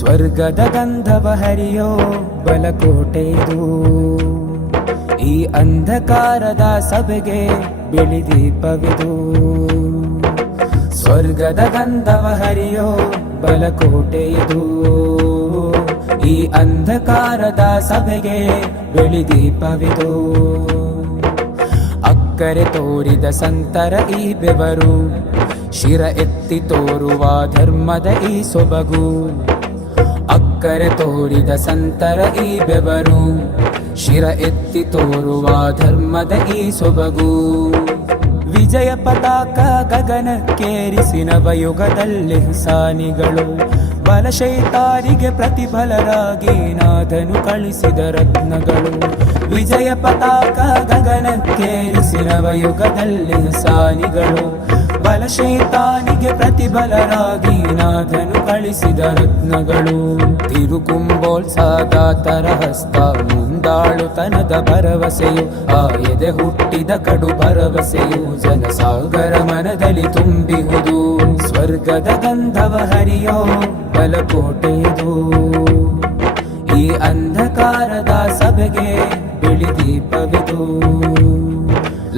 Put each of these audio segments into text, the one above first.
ಸ್ವರ್ಗದ ಗಂಧವ ಹರಿಯೋ ಬಲಕೋಟೆದು, ಈ ಅಂಧಕಾರದ ಸಭೆಗೆ ಬಿಳಿ ದೀಪವಿದು. ಸ್ವರ್ಗದ ಗಂಧವ ಹರಿಯೋ ಬಲಕೋಟೆದು, ಈ ಅಂಧಕಾರದ ಸಭೆಗೆ ಬಿಳಿ ದೀಪವಿದು. ಅಕ್ಕರೆ ತೋರಿದ ಸಂತರ ಈ ಬೆವರು, ಶಿರ ಎತ್ತಿ ತೋರುವ ಧರ್ಮದ ಈ ಸೊಬಗು. ಅಕ್ಕರೆ ತೋರಿದ ಸಂತರ ಈ ಬೆವರು, ಶಿರ ಎತ್ತಿ ತೋರುವ ಧರ್ಮದ ಈ ಸೊಬಗು. ವಿಜಯ ಪತಾಕ ಗಗನಕ್ಕೇರಿಸಿ ನವಯುಗದಲ್ಲಿ ಸಾನಿಗಳು, ಬಲಶೈತಾರಿಗೆ ಪ್ರತಿಫಲರಾಗಿ ನಾಥನು ಕಳಿಸಿದ ರತ್ನಗಳು. ವಿಜಯ ಪತಾಕ ಗಗನಕ್ಕೇರಿಸಿ ನವಯುಗದಲ್ಲಿ ಸಾನಿಗಳು, ಬಲಶೈತಾನಿಗೆ ಪ್ರತಿಫಲರಾಗಿ ನಾಥನು ಕಳಿಸಿದ ರತ್ನಗಳು. ತಿರುಕುಂಬೋತ್ಸಾದ ತರಹಸ್ತ ಮುಂದಾಳುತನದ ಭರವಸೆಯು, ಆ ಎದೆ ಹುಟ್ಟಿದ ಕಡು ಭರವಸೆಯು ಜನಸಾಗರ ಮನದಲ್ಲಿ ತುಂಬಿಹುದು. ಸ್ವರ್ಗದ ಗಂಧವ ಹರಿಯೋ ಬಲಕೋಟೆದು, ಈ ಅಂಧಕಾರದ ಸಭೆಗೆ ಬಿಳಿ ದೀಪವಿದು.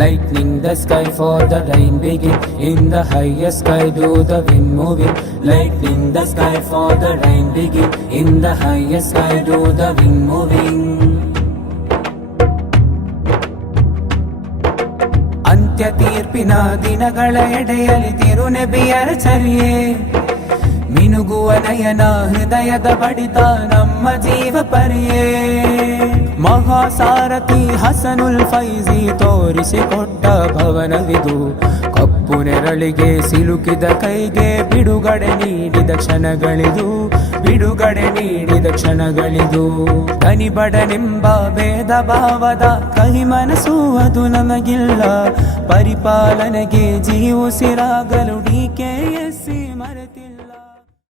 Lightning the sky for the rain begin, in the highest sky do the wind moving. Lightning the sky for the rain begin, in the highest sky do the wind moving. ಅಂತ್ಯ ತೀರ್ಪಿನ ದಿನಗಳ ಎಡೆಯಲ್ಲಿ ತಿರುನೆಬಿಯರ ಚರ್ಯೆ, ಮಿನುಗುವ ನಯನ ಹೃದಯದ ಬಡಿತ ನಮ್ಮ ಜೀವ ಪರಿಯೇ. ಮಹಾಸಾರಥಿ ಹಸನುಲ್ ಫೈಜಿ ತೋರಿಸಿಕೊಟ್ಟ ಭವನವಿದು, ಕಪ್ಪು ನೆರಳಿಗೆ ಸಿಲುಕಿದ ಕೈಗೆ ಬಿಡುಗಡೆ ನೀಡಿದ ಕ್ಷಣಗಳಿದು, ಬಿಡುಗಡೆ ನೀಡಿದ ಕ್ಷಣಗಳಿದು. ಕನಿಬಡನೆಂಬ ಭೇದ ಭಾವದ ಕಹಿ ಮನಸ್ಸು ಅದು ನಮಗಿಲ್ಲ, ಪರಿಪಾಲನೆಗೆ ಜೀವುಸಿರಾಗಲು DKSC ಮರೆತಿಲ್ಲ.